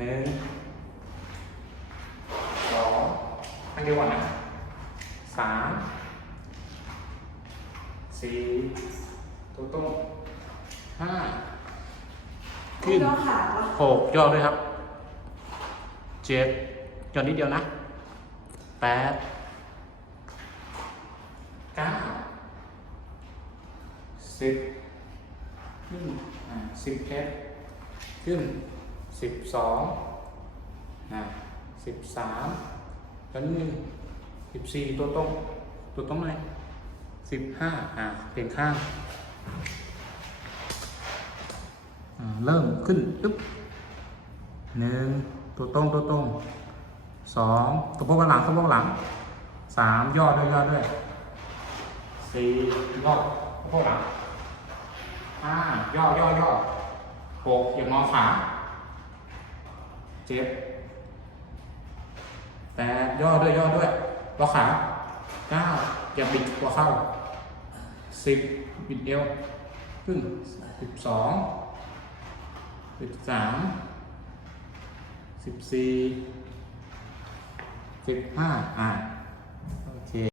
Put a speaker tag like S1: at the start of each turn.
S1: หนึ่งสองอันเดียวก่อนนะสามสี่ตัวตรงห้าขึ้น
S2: ย่อขาปะ
S1: หกย่อด้วยครับเจ็ดย่อนิดเดียวนะแปดเก้าสิบขึ้นอ่าสิบเอ็ดขึ้น สิบสองอ่าสิบสามแล้วนึ่สิบสี่ตัวตรงตัวตรงไหนสิบห้าอ่าเปลี่ยนข้างอ่าเริ่มขึ้นปึ๊บหนึ่งตัวตรงตัวตรงสองตัวโพกหลังตัวโพกหลังสามย่อด้วยย่อด้วยสี่ย่อตัวโพกหลังห้าย่อย่อย่อหกอย่างงอขา เจ็ดแต่ย่อด้วยย่อด้วยต่อขาเก้าอย่าบิดหัวเข้าสิบบิดเอวขึ้นสิบสองสิบสามสิบสี่สิบห้าอ่า